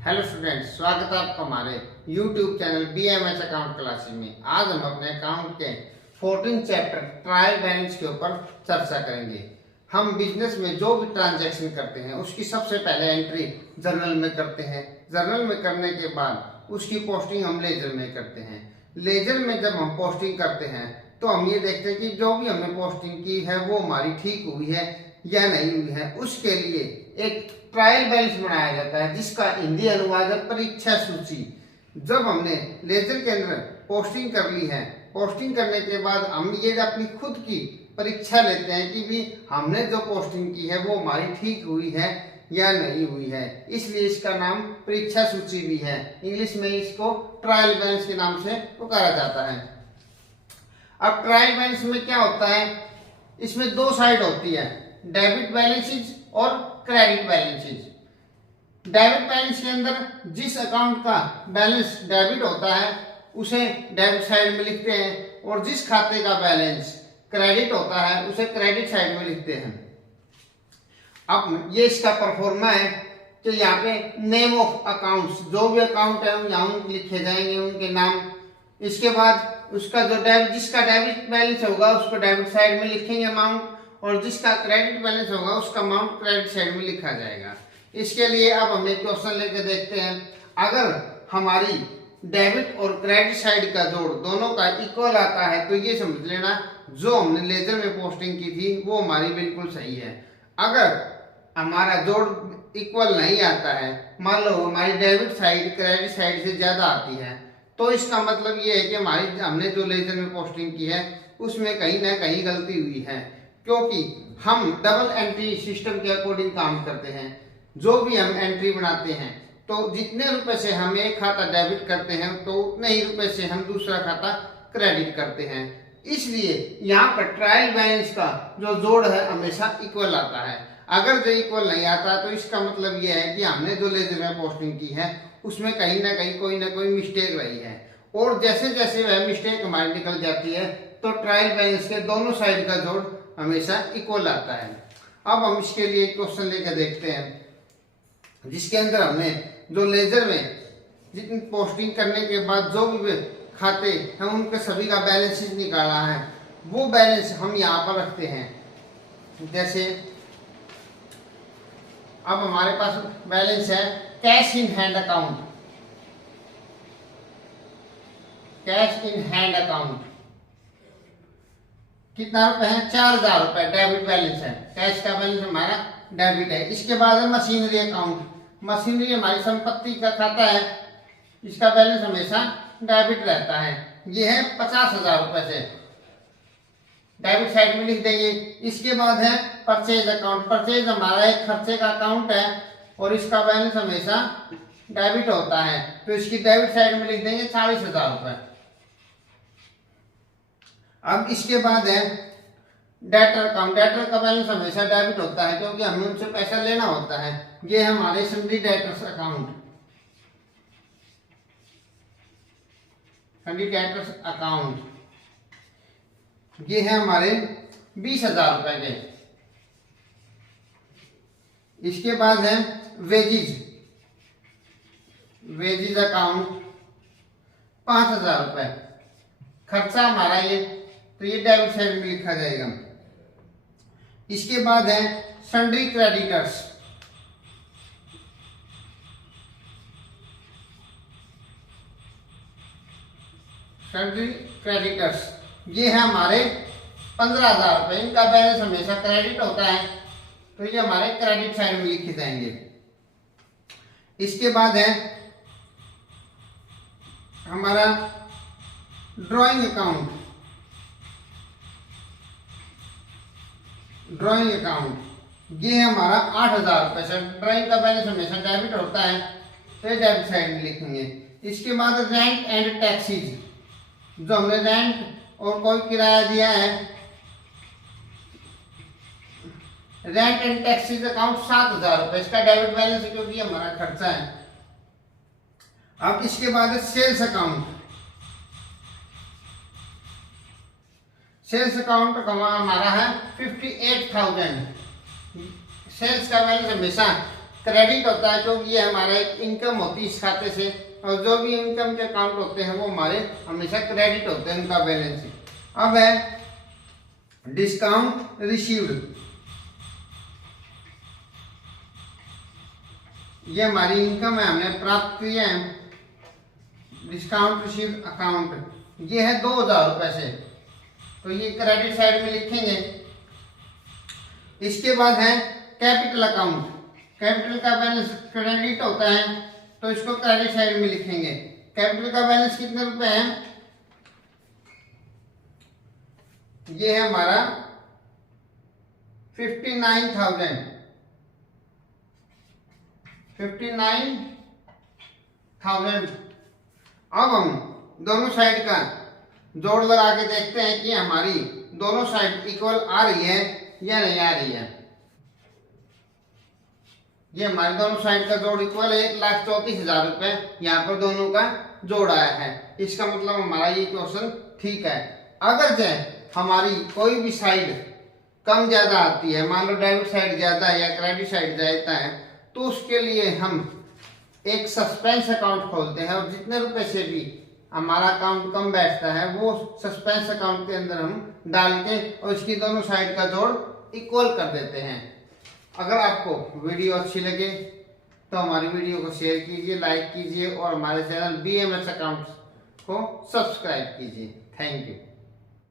Hello students, स्वागत है आपका हमारे YouTube channel BMS account classes में। आज हम अपने अकाउंट के 14 चैप्टर ट्रायल बैलेंस के ऊपर चर्चा करेंगे। हम बिजनेस में जो भी ट्रांजैक्शन करते हैं उसकी सबसे पहले एंट्री जर्नल में करते हैं। जर्नल में करने के बाद उसकी पोस्टिंग हम लेजर में करते हैं। लेजर में जब हम पोस्टिंग करते हैं तो हम ये देखते हैं कि जो भी हमने पोस्टिंग की है वो हमारी ठीक हुई है या नहीं हुई है। उसके लिए एक ट्रायल बैलेंस बनाया जाता है जिसका हिंदी अनुवाद है परीक्षा सूची। जब हमने लेजर के अंदर पोस्टिंग कर ली है, पोस्टिंग करने के बाद हम ये अपनी खुद की परीक्षा लेते हैं कि भी हमने जो पोस्टिंग की है वो हमारी ठीक हुई है या नहीं हुई है। इसलिए इसका नाम परीक्षा सूची भी है। इंग्लिश में इसको ट्रायल बैलेंस के नाम से पुकारा जाता है। अब ट्रायल बैलेंस में क्या होता है, इसमें दो साइड होती है, डेबिट बैलेंसेज और क्रेडिट बैलेंसेज। डेबिट बैलेंस के अंदर जिस अकाउंट का बैलेंस डेबिट होता है उसे डेबिट साइड में लिखते हैं और जिस खाते का बैलेंस क्रेडिट होता है उसे क्रेडिट साइड में लिखते हैं। अब ये इसका परफॉर्मा है कि यहाँ पे नेम ऑफ अकाउंट्स, जो भी अकाउंट है यहाँ लिखे जाएंगे उनके नाम। इसके बाद उसका जो जिसका डेबिट बैलेंस होगा उसको डेबिट साइड में लिखेंगे अमाउंट, और जिसका क्रेडिट बैलेंस होगा उसका अमाउंट क्रेडिट साइड में लिखा जाएगा। इसके लिए अब हम एक क्वेश्चन लेकर देखते हैं। अगर हमारी डेबिट और क्रेडिट साइड का जोड़ दोनों का इक्वल आता है तो ये समझ लेना जो हमने लेजर में पोस्टिंग की थी वो हमारी बिल्कुल सही है। अगर हमारा जोड़ इक्वल नहीं आता है, मान लो हमारी डेबिट साइड क्रेडिट साइड से ज्यादा आती है, तो इसका मतलब ये है कि हमने जो लेजर में पोस्टिंग की है उसमें कहीं ना कहीं गलती हुई है, क्योंकि हम डबल एंट्री सिस्टम के अकॉर्डिंग काम करते हैं। जो भी हम एंट्री बनाते हैं तो जितने रुपए से हम एक खाता डेबिट करते हैं तो उतने ही रुपए से हम दूसरा खाता क्रेडिट करते हैं। इसलिए यहाँ पर ट्रायल बैलेंस का जो जोड़ है हमेशा इक्वल आता है। अगर जो इक्वल नहीं आता तो इसका मतलब यह है कि हमने जो लेजर में पोस्टिंग की है उसमें कहीं ना कोई मिस्टेक रही है, और जैसे जैसे वह मिस्टेक हमारी निकल जाती है तो ट्रायल बैलेंस के दोनों साइड का जोड़ हमेशा इक्वल आता है। अब हम इसके लिए एक क्वेश्चन लेकर देखते हैं जिसके अंदर हमने जो लेजर में जितनी पोस्टिंग करने के बाद जो भी खाते हैं उनके सभी का बैलेंस निकाला है, वो बैलेंस हम यहाँ पर रखते हैं। जैसे अब हमारे पास बैलेंस है cash in hand account. Cash in hand account कितना रुपए है? 4000 रुपए डेबिट बैलेंस है। कैश का बैलेंस हमारा डेबिट है। इसके बाद है मशीनरी अकाउंट। मशीनरी हमारी संपत्ति का खाता है, इसका बैलेंस हमेशा डेबिट रहता है। ये है 50,000 रुपए से डेबिट साइड में लिख देंगे। इसके बाद है परचेज अकाउंट। परचेज हमारा एक खर्चे का अकाउंट है और इसका बैलेंस हमेशा डेबिट होता है, तो इसकी डेबिट साइड में लिख देंगे 40,000 रुपए। अब इसके बाद है डेटर अकाउंट। डेटर का बैलेंस हमेशा डेबिट होता है क्योंकि हमें उनसे पैसा लेना होता है। ये है हमारे सन्डी डेटर्स अकाउंट। सन्डी डेटर्स अकाउंट ये है हमारे 20,000 रुपए के। इसके बाद है वेजिज। वेजिज अकाउंट 5,000 रुपए। खर्चा हमारा ये, तो ये डेबिट साइड में लिखा जाएगा। इसके बाद है सन्ड्री क्रेडिटर्स। सन्ड्री क्रेडिटर्स ये है हमारे 15,000 रुपए। इनका बैलेंस हमेशा क्रेडिट होता है, तो ये हमारे क्रेडिट साइड में लिखे जाएंगे। इसके बाद है हमारा ड्राइंग अकाउंट। ड्राइंग अकाउंट ये है हमारा 8,000 रुपए से। ड्राइंग का बैलेंस हमेशा डेबिट होता है, तो डेबिट साइड में लिखेंगे। इसके बाद रेंट एंड टैक्सीज, जो हमने रेंट और कोई किराया दिया है, रेंट एंड टैक्सीज अकाउंट 7,000 रुपए। इसका डेबिट बैलेंस है क्योंकि हमारा खर्चा है। अब इसके बाद है सेल्स अकाउंट। सेल्स अकाउंट हमारा है 58,000। सेल्स का बैलेंस हमेशा क्रेडिट होता है क्योंकि ये हमारा एक इनकम होती है इस खाते से, और जो भी इनकम के अकाउंट होते हैं वो हमारे हमेशा क्रेडिट होते हैं, उनका बैलेंस। अब है डिस्काउंट रिसीव्ड, ये हमारी इनकम है, हमने प्राप्त किया है। डिस्काउंट रिसीव्ड अकाउंट ये है 2000 रुपए से, तो ये क्रेडिट साइड में लिखेंगे। इसके बाद है कैपिटल अकाउंट, कैपिटल का बैलेंस क्रेडिट होता है तो इसको क्रेडिट साइड में लिखेंगे। कैपिटल का बैलेंस कितने रुपए है, ये है हमारा 59,000। अब हम दोनों साइड का जोड़ लगा के देखते हैं कि हमारी दोनों साइड इक्वल आ रही है या नहीं आ रही है। ये हमारे दोनों साइड का जोड़ इक्वल है, 1,34,000 रुपए यहाँ पर दोनों का जोड़ आया है। इसका मतलब हमारा ये क्वेश्चन ठीक है। अगर जो हमारी कोई भी साइड कम ज्यादा आती है, मान लो डेबिट साइड ज्यादा है या क्रेडिट साइड ज्यादा है, तो उसके लिए हम एक सस्पेंस अकाउंट खोलते हैं, और जितने रुपए से भी हमारा अकाउंट कम बैठता है वो सस्पेंस अकाउंट के अंदर हम डाल के और इसकी दोनों साइड का जोड़ इक्वल कर देते हैं। अगर आपको वीडियो अच्छी लगे तो हमारी वीडियो को शेयर कीजिए, लाइक कीजिए और हमारे चैनल BMS अकाउंट्स को सब्सक्राइब कीजिए। Thank you.